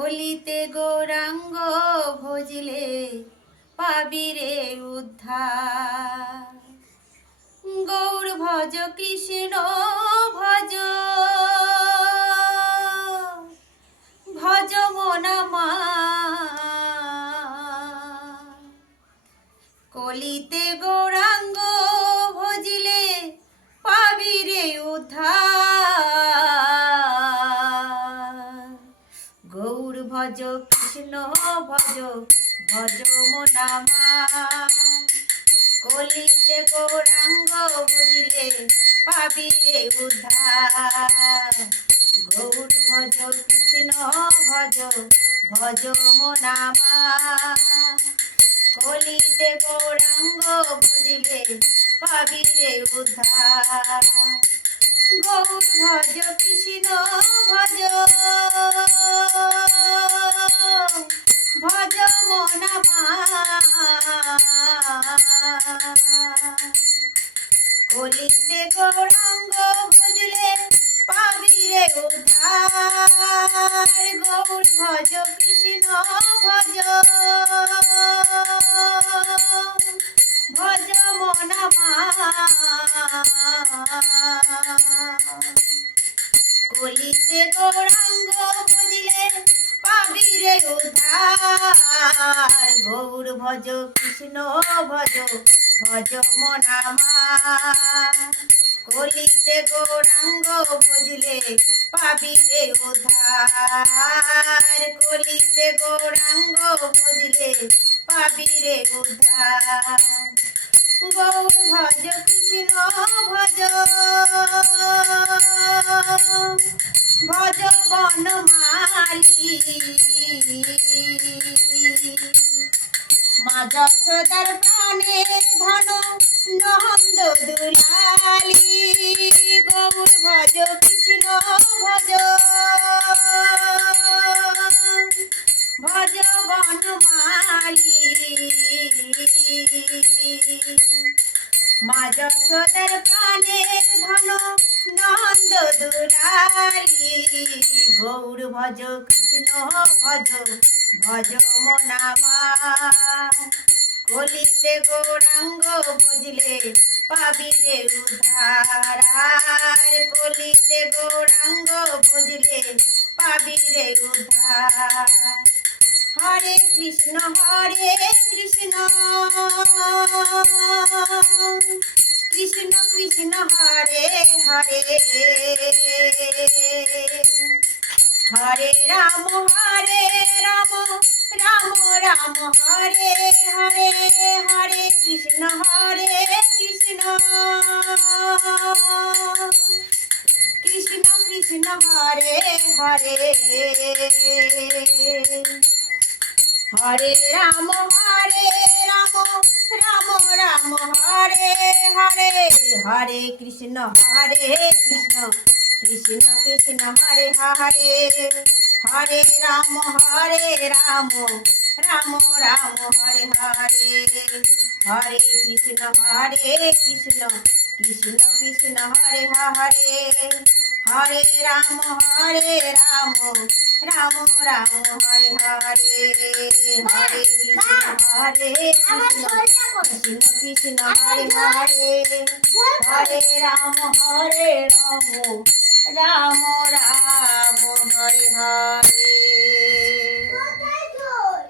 কলিতে গৌরাঙ্গ ভজিলে পাবিরে উদ্ধার। গৌর ভজ কৃষ্ণ ভজ, ভজ মনামা। কলিতে গৌরাঙ্গ ভজিলে পাবিরে উদ্ধার। গৌর ভজ কৃষ্ণ ভজ, ভজ মনামা। কলিতে গৌরাঙ্গ ভজিলে পাবিরে উদ্ধার। গৌর ভজ কৃষ্ণ ভজ, ভজ মনামা। কলিতে গৌরাঙ্গ ভজিলে পাবিরে উদ্ধার। গৌর ভজ কৃষ্ণ ভজ, ভজ মনামা। কলিতে গৌরাঙ্গ ভজিলে পাবিরে উদ্ধার। গৌর ভজ কৃষ্ণ ভজ, ভজ মনামা। কলিতে গৌরাঙ্গ ভজিলে পাবিরে উদ্ধার। গৌর ভজ কৃষ্ণ ভজ, ভজ মনামা। কলিতে গৌরাঙ্গ ভজিলে পাবিরে উদ্ধার। কলিতে গৌরাঙ্গ ভজিলে পাবিরে উদ্ধার। গৌর ভজ কৃষ্ণ ভজ, ভজ বনমালী। মা যশোদার প্রাণের ধন নন্দ দুলালী। গৌর ভজ কৃষ্ণ ভজ, ভজ বনমালী। মা যশোদার প্রাণের ধন নন্দ দুলালী। গৌর ভজ কৃষ্ণ ভজ, ভজ মনামা। কলিতে গৌরাঙ্গ ভজিলে পাবিরে উদ্ধার। কলিতে গৌরাঙ্গ ভজিলে পাবিরে উদ্ধার। হরে কৃষ্ণ হরে কৃষ্ণ, কৃষ্ণ কৃষ্ণ হরে হরে। হরে রাম রাম, রাম রাম হরে হরে। হরে কৃষ্ণ কৃষ্ণ, কৃষ্ণ কৃষ্ণ হরে হরে। হরে রাম রাম, রাম রাম হরে হরে। হরে কৃষ্ণ কৃষ্ণ, কৃষ্ণ কৃষ্ণ হরে হরে। হরে রাম রাম, রাম রাম হরে হরে। হরে কৃষ্ণ কৃষ্ণ, কৃষ্ণ কৃষ্ণ হরে হরে। হরে রাম রাম, রাম রাম হরে হরে। হরে কৃষ্ণ কৃষ্ণ কৃষ্ণ হরে হরে। হরে রাম রাম, রাম রাম হরে হরে।